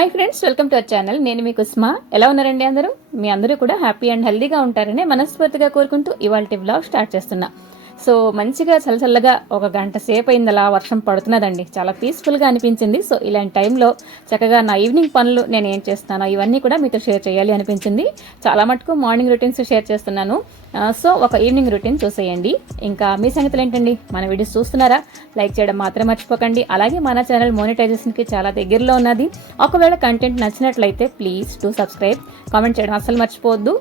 Hi friends, welcome to our channel. నేను మీ కుస్మా. ఎలా ఉన్నారండి అందరూ? మీ అందరూ కూడా హ్యాపీ అండ్ హెల్దీగా ఉంటారని మనస్ఫూర్తిగా కోరుకుంటూ ఇవాల్టి వ్లాగ్ స్టార్ట్ చేస్తున్నా. సో మంచిగా చల్లచల్లగా ఒక గంట సేపు అయింది అలా వర్షం పడుతున్నదండి. చాలా పీస్ఫుల్గా అనిపించింది. సో ఇలాంటి టైంలో చక్కగా నా ఈవినింగ్ పనులు నేను ఏం చేస్తానో ఇవన్నీ కూడా మీతో షేర్ చేయాలి అనిపించింది. చాలా మటుకు మార్నింగ్ రొటీన్స్ షేర్ చేస్తున్నాను. సో ఒక ఈవినింగ్ రొటీన్ చూసేయండి. ఇంకా మీ సంగతులు ఏంటండి? మన వీడియోస్ చూస్తున్నారా? లైక్ చేయడం మాత్రం మర్చిపోకండి. అలాగే మన ఛానల్ మోనిటైజేషన్కి చాలా దగ్గరలో ఉన్నది. ఒకవేళ కంటెంట్ నచ్చినట్లయితే ప్లీజ్ టు సబ్స్క్రైబ్. కామెంట్ చేయడం అస్సలు మర్చిపోవద్దు.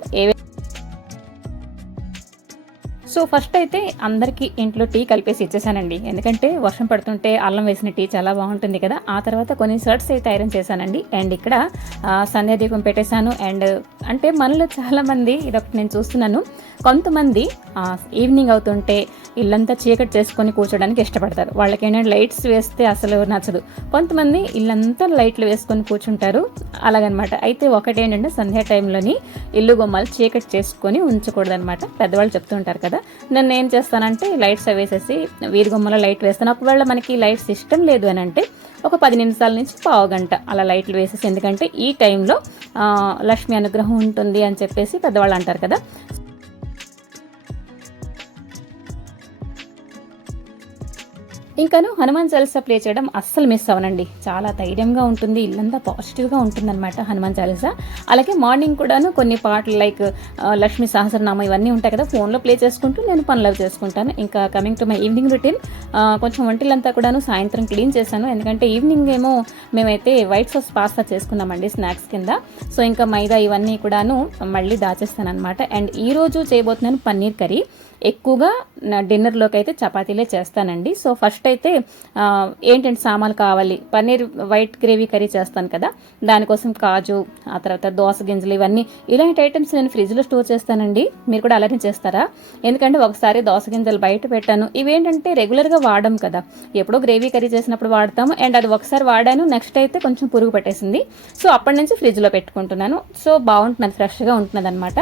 సో ఫస్ట్ అయితే అందరికీ ఇంట్లో టీ కలిపేసి ఇచ్చేసానండి. ఎందుకంటే వర్షం పడుతుంటే అల్లం వేసిన టీ చాలా బాగుంటుంది కదా. ఆ తర్వాత కొన్ని షర్ట్స్ అయితే ఐరన్ చేశానండి. అండ్ ఇక్కడ సంధ్యాదీపం పెట్టేశాను. అండ్ అంటే మనలో చాలామంది ఇదొకటి నేను చూస్తున్నాను, కొంతమంది ఈవినింగ్ అవుతుంటే ఇల్లంతా చీకటి చేసుకొని కూర్చోడానికి ఇష్టపడతారు. వాళ్ళకి ఏంటంటే లైట్స్ వేస్తే అసలు నచ్చదు. కొంతమంది ఇల్లంతా లైట్లు వేసుకొని కూర్చుంటారు, అలాగనమాట. అయితే ఒకటేంటంటే సంధ్యా టైంలోని ఇల్లు గుమ్మాలు చీకటి చేసుకొని ఉంచకూడదనమాట. పెద్దవాళ్ళు చెప్తుంటారు కదా. నన్ను ఏం చేస్తానంటే లైట్స్ వేసేసి వీధి గుమ్మలో లైట్ వేస్తాను. ఒకవేళ మనకి లైట్స్ ఇష్టం లేదు అని అంటే ఒక 10 నిమిషాల నుంచి పావు గంట అలా లైట్లు వేసేసి, ఎందుకంటే ఈ టైంలో లక్ష్మి అనుగ్రహం ఉంటుంది అని చెప్పేసి పెద్దవాళ్ళు అంటారు కదా. ఇంకాను హనుమాన్ చాలీసా ప్లే చేయడం అస్సలు మిస్ అవనండి. చాలా ధైర్యంగా ఉంటుంది, ఇల్లంతా పాజిటివ్గా ఉంటుంది అనమాట హనుమాన్ చాలీసా. అలాగే మార్నింగ్ కూడాను కొన్ని పాటలు లైక్ లక్ష్మీ సహస్రనామం ఇవన్నీ ఉంటాయి కదా, ఫోన్లో ప్లే చేసుకుంటూ నేను పనులు చేసుకుంటాను. ఇంకా coming to my evening routine, కొంచెం వంటిలంతా కూడాను సాయంత్రం క్లీన్ చేశాను. ఎందుకంటే ఈవినింగ్ ఏమో మేమైతే వైట్ సాస్ పాస్తా చేసుకున్నామండి స్నాక్స్ కింద. సో ఇంకా మైదా ఇవన్నీ కూడాను మళ్ళీ దాచేస్తాను అనమాట. అండ్ ఈరోజు చేయబోతున్నాను పన్నీర్ కర్రీ. ఎక్కువగా డిన్నర్లోకి అయితే చపాతీలే చేస్తానండి. సో ఫస్ట్ అయితే ఏంటంటే సామాన్లు కావాలి. పన్నీర్ వైట్ గ్రేవీ కర్రీ చేస్తాను కదా, దానికోసం కాజు, ఆ తర్వాత దోస గింజలు ఇవన్నీ ఇలాంటి ఐటమ్స్ నేను ఫ్రిడ్జ్లో స్టోర్ చేస్తానండి. మీరు కూడా అలానే చేస్తారా? ఎందుకంటే ఒకసారి దోస గింజలు బయట పెట్టాను. ఇవేంటంటే రెగ్యులర్గా వాడడం కదా, ఎప్పుడో గ్రేవీ కర్రీ చేసినప్పుడు వాడతాము. అండ్ అది ఒకసారి వాడాను, నెక్స్ట్ అయితే కొంచెం పురుగు పట్టేసింది. సో అప్పటి నుంచి ఫ్రిడ్జ్లో పెట్టుకుంటున్నాను. సో బాగుంటుంది, ఫ్రెష్గా ఉంటున్నది అనమాట.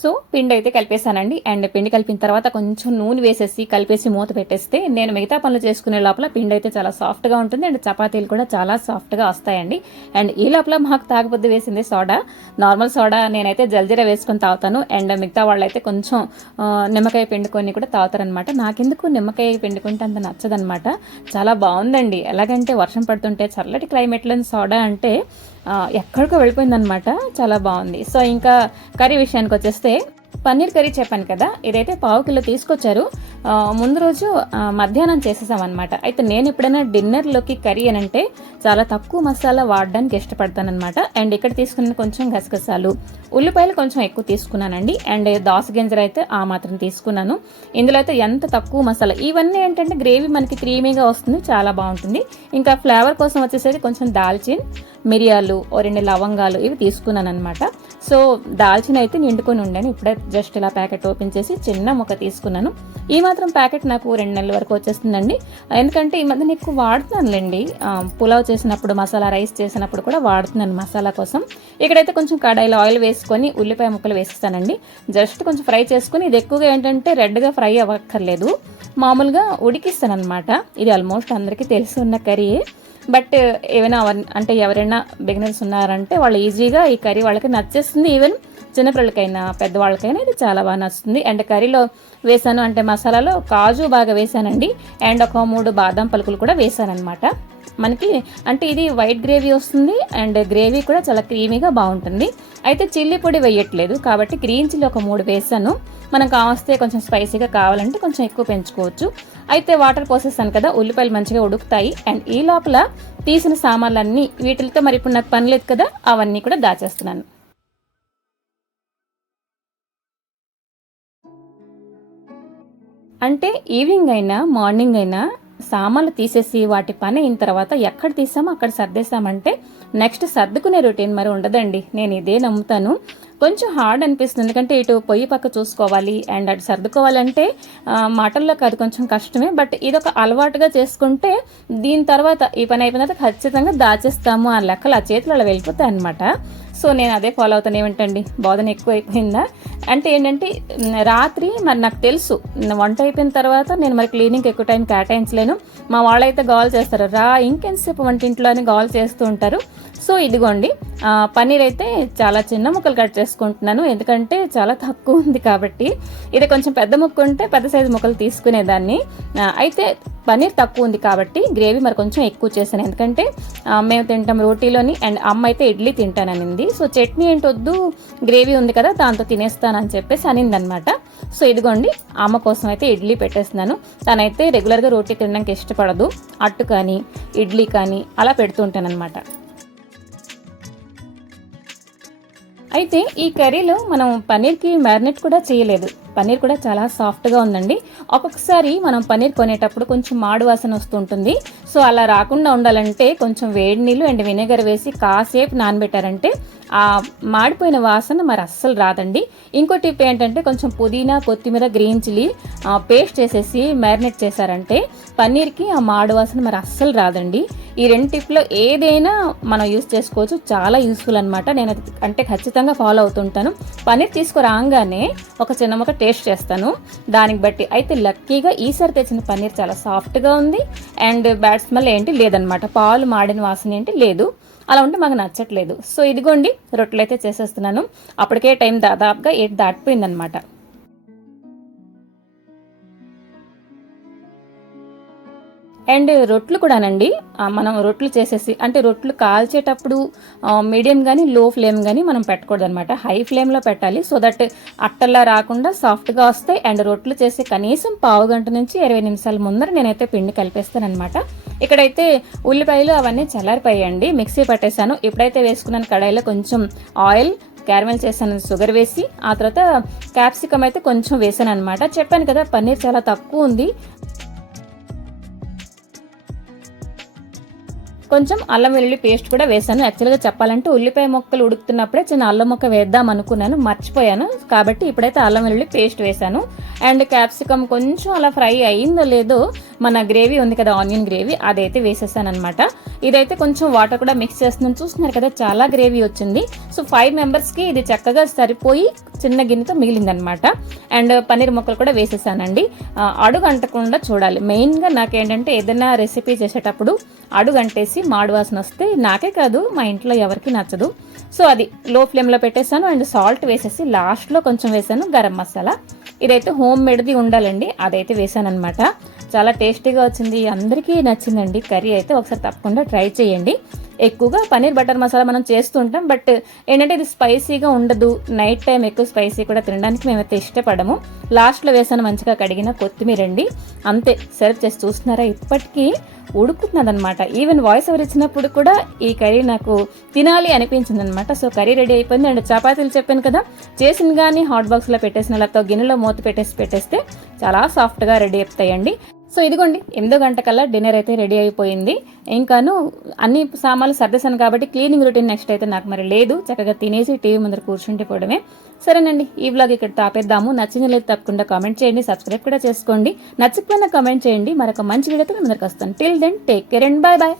సో పిండి అయితే కలిపేసానండి. అండ్ పిండి కలిపిన తర్వాత కొంచెం నూనె వేసేసి కలిపేసి మూత పెట్టేస్తే నేను మిగతా పనులు చేసుకునే లోపల పిండి అయితే చాలా సాఫ్ట్గా ఉంటుంది. అండ్ చపాతీలు కూడా చాలా సాఫ్ట్గా వస్తాయండి. అండ్ ఈ లోపల మాకు తాగబుద్ది వేసింది సోడా, నార్మల్ సోడా. నేనైతే జల్జీరా వేసుకొని తాగుతాను. అండ్ మిగతా వాళ్ళైతే కొంచెం నిమ్మకాయ పిండుకొని కూడా తాగుతారనమాట. నాకెందుకు నిమ్మకాయ పిండుకుంటే అంత నచ్చదనమాట. చాలా బాగుందండి. ఎలాగంటే వర్షం పడుతుంటే చల్లటి క్లైమేట్లో సోడా అంటే ఎక్కడికో వెళ్ళిపోయిందనమాట. చాలా బాగుంది. సో ఇంకా కర్రీ విషయానికి వచ్చేస్తే పన్నీర్ కర్రీ చెప్పాను కదా, ఇదైతే 1/2 కిలో తీసుకొచ్చారు. ముందు రోజు మధ్యాహ్నం చేసేసామన్నమాట. అయితే నేను ఎప్పుడైనా డిన్నర్లోకి కర్రీ అని అంటే చాలా తక్కువ మసాలా వాడడానికి ఇష్టపడతానమాట. అండ్ ఇక్కడ తీసుకున్న కొంచెం గసగసాలు, ఉల్లిపాయలు కొంచెం ఎక్కువ తీసుకున్నానండి. అండ్ దోస గింజలు అయితే ఆ మాత్రం తీసుకున్నాను. ఇందులో అయితే ఎంత తక్కువ మసాలా. ఇవన్నీ ఏంటంటే గ్రేవీ మనకి క్రీమీగా వస్తుంది, చాలా బాగుంటుంది. ఇంకా ఫ్లేవర్ కోసం వచ్చేసరికి కొంచెం దాల్చిన్, మిరియాలు, 2 లవంగాలు ఇవి తీసుకున్నాను అనమాట. సో దాల్చిన అయితే నిండుకొని ఉండాను. ఇప్పుడే జస్ట్ ఇలా ప్యాకెట్ ఓపెన్ చేసి చిన్న ముక్క తీసుకున్నాను. ఈ మాత్రం ప్యాకెట్ నాకు 2 నెలల వరకు వచ్చేస్తుందండి. ఎందుకంటే ఈ మధ్యన ఎక్కువ వాడుతున్నానులేండి. పులావ్ చేసినప్పుడు, మసాలా రైస్ చేసినప్పుడు కూడా వాడుతున్నాను మసాలా కోసం. ఇక్కడైతే కొంచెం కడాయిలో ఆయిల్ వేసుకొని ఉల్లిపాయ ముక్కలు వేసిస్తానండి. జస్ట్ కొంచెం ఫ్రై చేసుకొని, ఇది ఎక్కువగా ఏంటంటే రెడ్గా ఫ్రై అవ్వక్కర్లేదు, మామూలుగా ఉడికిస్తాను అనమాట. ఇది ఆల్మోస్ట్ అందరికీ తెలిసి ఉన్న కర్రీయే. బట్ ఏమైనా అంటే ఎవరైనా బిగినర్స్ ఉన్నారంటే వాళ్ళు ఈజీగా ఈ కర్రీ వాళ్ళకి నచ్చేస్తుంది. ఈవెన్ చిన్నపిల్లలకైనా పెద్దవాళ్ళకైనా ఇది చాలా బాగా నచ్చుతుంది. అండ్ కర్రీలో వేసాను అంటే మసాలాలో కాజు బాగా వేసానండి. అండ్ ఒక 3 బాదం పలుకులు కూడా వేసాను అనమాట. మనకి అంటే ఇది వైట్ గ్రేవీ వస్తుంది అండ్ గ్రేవీ కూడా చాలా క్రీమీగా బాగుంటుంది. అయితే చిల్లీ పొడి వేయట్లేదు కాబట్టి గ్రీన్ చిల్లీ ఒక 3 వేసాను. మనం కావస్తే కొంచెం స్పైసీగా కావాలంటే కొంచెం ఎక్కువ పెంచుకోవచ్చు. అయితే వాటర్ పోసేస్తాను కదా, ఉల్లిపాయలు మంచిగా ఉడుకుతాయి. అండ్ ఈ లోపల తీసిన సామాన్లన్నీ వీటితో మరి ఇప్పుడు నాకు పని లేదు కదా, అవన్నీ కూడా దాచేస్తున్నాను. అంటే ఈవినింగ్ అయినా మార్నింగ్ అయినా సామాన్లు తీసేసి వాటి పని అయిన తర్వాత ఎక్కడ తీసామో అక్కడ సర్దేశామంటే నెక్స్ట్ సర్దుకునే రొటీన్ మరి ఉండదండి. నేను ఇదే నమ్ముతాను. కొంచెం హార్డ్ అనిపిస్తుంది, ఎందుకంటే ఇటు పొయ్యి పక్క చూసుకోవాలి అండ్ అటు సర్దుకోవాలంటే మాటల్లోకి అది కొంచెం కష్టమే. బట్ ఇది ఒక అలవాటుగా చేసుకుంటే దీని తర్వాత ఈ పని అయిపోయిన తర్వాత ఖచ్చితంగా దాచేస్తాము ఆ లెక్కలు ఆ చేతులు అలా వెళ్ళిపోతాయి అనమాట. సో నేను అదే ఫాలో అవుతాను. ఏమిటండి బోధన ఎక్కువ అయిపోయిందా అంటే ఏంటంటే రాత్రి మరి నాకు తెలుసు వంట అయిపోయిన తర్వాత నేను మరి క్లీనింగ్కి ఎక్కువ టైం కేటాయించలేను. మా వాళ్ళైతే గోల్ చేస్తారు, రా ఇంకెంతసేపు వంటింట్లో అని గోల్ చేస్తూ ఉంటారు. సో ఇదిగోండి పన్నీర్ అయితే చాలా చిన్న ముక్కలు కట్ చేసుకుంటున్నాను, ఎందుకంటే చాలా తక్కువ ఉంది కాబట్టి. ఇది కొంచెం పెద్ద ముక్క ఉంటే పెద్ద సైజు ముక్కలు తీసుకునేదాన్ని. అయితే పన్నీర్ తక్కువ ఉంది కాబట్టి గ్రేవీ మరి కొంచెం ఎక్కువ చేశాను, ఎందుకంటే మేము తింటాం రోటీలోని అండ్ అమ్మ అయితే ఇడ్లీ తింటాననింది. సో చట్నీ ఏంటొద్దు, గ్రేవీ ఉంది కదా దాంతో తినేస్తానని చెప్పేసి అనిందనమాట. సో ఇదిగోండి అమ్మ కోసం అయితే ఇడ్లీ పెట్టేస్తున్నాను. తనైతే రెగ్యులర్గా రోటీ తినడానికి ఇష్టపడదు, అట్టు కానీ ఇడ్లీ కానీ అలా పెడుతుంటాను అనమాట. అయితే ఈ కర్రీలో మనం పన్నీర్కి మ్యారినేట్ కూడా చేయలేదు. పన్నీర్ కూడా చాలా సాఫ్ట్గా ఉందండి. ఒక్కొక్కసారి మనం పన్నీర్ కొనేటప్పుడు కొంచెం మాడు వాసన వస్తుంటుంది. సో అలా రాకుండా ఉండాలంటే కొంచెం వేడి నీళ్ళు అండ్ వెనిగర్ వేసి కాసేపు నానబెట్టారంటే ఆ మాడిపోయిన వాసన మరి అస్సలు రాదండి. ఇంకో టిప్ ఏంటంటే కొంచెం పుదీనా, కొత్తిమీర, గ్రీన్ చిల్లీ పేస్ట్ చేసేసి మ్యారినేట్ చేశారంటే పన్నీర్కి ఆ మాడు వాసన మరి అస్సలు రాదండి. ఈ 2 టిప్లో ఏదైనా మనం యూస్ చేసుకోవచ్చు, చాలా యూస్ఫుల్ అనమాట. నేను అంటే ఖచ్చితంగా ఫాలో అవుతుంటాను. పన్నీర్ తీసుకురాగానే ఒక చిన్న ముక్క టేస్ట్ చేస్తాను, దానికి బట్టి. అయితే లక్కీగా ఈసారి తెచ్చిన పన్నీర్ చాలా సాఫ్ట్గా ఉంది అండ్ బ్యాడ్ స్మెల్ ఏంటి లేదనమాట, పాలు మాడిన వాసన ఏంటి లేదు. అలా ఉంటే మాకు నచ్చట్లేదు. సో ఇదిగోండి రొట్టెలు అయితే చేసేస్తున్నాను. అప్పటికే టైం దాదాపుగా 8 దాటిపోయిందనమాట. అండ్ రొట్లు కూడానండి, మనం రొట్లు చేసేసి అంటే రొట్లు కాల్చేటప్పుడు మీడియం కానీ లో ఫ్లేమ్ కానీ మనం పెట్టకూడదు అనమాట, హై ఫ్లేమ్లో పెట్టాలి. సో దట్ అట్టల్లా రాకుండా సాఫ్ట్గా వస్తాయి. అండ్ రొట్లు చేసి కనీసం 15 గంట నుంచి 20 నిమిషాల ముందర నేనైతే పిండి కలిపేస్తాను అనమాట. ఇక్కడైతే ఉల్లిపాయలు అవన్నీ చల్లారిపోయాయండి, మిక్సీ పట్టేశాను. ఇప్పుడైతే వేసుకున్నాను కడాయిలో కొంచెం ఆయిల్, క్యారమెల్ చేశాను షుగర్ వేసి, ఆ తర్వాత క్యాప్సికమ్ అయితే కొంచెం వేసాను అనమాట. చెప్పాను కదా పన్నీర్ చాలా తక్కువ ఉంది. కొంచెం అల్లం వెల్లుల్లి పేస్ట్ కూడా వేసాను. యాక్చువల్గా చెప్పాలంటే ఉల్లిపాయ ముక్కలు ఉడుకుతున్నప్పుడే చిన్న అల్లం ముక్క వేద్దాం అనుకున్నాను, మర్చిపోయాను. కాబట్టి ఇప్పుడైతే అల్లం వెల్లుల్లి పేస్ట్ వేసాను. అండ్ క్యాప్సికమ్ కొంచెం అలా ఫ్రై అయిందో లేదో మన గ్రేవీ ఉంది కదా ఆనియన్ గ్రేవీ, అదైతే వేసేసాను అనమాట. ఇదైతే కొంచెం వాటర్ కూడా మిక్స్ చేస్తున్నాను, చూస్తున్నారు కదా చాలా గ్రేవీ వచ్చింది. సో 5 మెంబర్స్కి ఇది చక్కగా సరిపోయి చిన్న గిన్నెతో మిగిలిందనమాట. అండ్ పన్నీర్ ముక్కలు కూడా వేసేసానండి. అడుగు అంటకుండా చూడాలి. మెయిన్గా నాకేంటంటే ఏదైనా రెసిపీ చేసేటప్పుడు అడుగు అంటేసి మాడు వాసన వస్తే నాకే కాదు మా ఇంట్లో ఎవరికి నచ్చదు. సో అది లో ఫ్లేమ్లో పెట్టేశాను. అండ్ సాల్ట్ వేసేసి లాస్ట్లో కొంచెం వేసాను గరం మసాలా. ఇదైతే హోమ్ మేడ్ది ఉండాలండి, అదైతే వేసాను అనమాట. చాలా టేస్టీగా వచ్చింది, అందరికీ నచ్చిందండి కర్రీ అయితే. ఒకసారి తప్పకుండా ట్రై చేయండి. ఎక్కువగా పన్నీర్ బటర్ మసాలా మనం చేస్తుంటాం, బట్ ఏంటంటే ఇది స్పైసీగా ఉండదు. నైట్ టైం ఎక్కువ స్పైసీ కూడా తినడానికి మేమైతే ఇష్టపడము. లాస్ట్లో వేసాను మంచిగా కడిగిన కొత్తిమీర అండి, అంతే. సర్వ్ చేసి చూస్తున్నారా ఇప్పటికీ ఉడుకుతున్నదనమాట. ఈవెన్ వాయిస్ ఓవర్ ఇచ్చినప్పుడు కూడా ఈ కర్రీ నాకు తినాలి అనిపించింది అనమాట. సో కర్రీ రెడీ అయిపోయింది. అండ్ చపాతీలు చెప్పాను కదా చేసిన కానీ హాట్ బాక్స్లో పెట్టేసిన లేకపోతే గిన్నెలో మూత పెట్టేస్తే చాలా సాఫ్ట్గా రెడీ అవుతాయండి. సో ఇదిగోండి 8 గంటకల్లా డిన్నర్ అయితే రెడీ అయిపోయింది. ఇంకాను అన్ని సామాన్లు సర్దేశాను కాబట్టి క్లీనింగ్ రొటీన్ నెక్స్ట్ అయితే నాకు మరి లేదు. చక్కగా తినేసి టీవీ ముందర కూర్చుంటే పోవడమే. సరేనండి, ఈ వ్లాగ్ ఇక్కడ తాపేద్దాము. నచ్చిన లేదు తప్పకుండా కామెంట్ చేయండి, సబ్స్క్రైబ్ కూడా చేసుకోండి. నచ్చకపోయినా కామెంట్ చేయండి. మరొక మంచి వీడియోతో ముందరికి వస్తాను. Till then take care and bye by.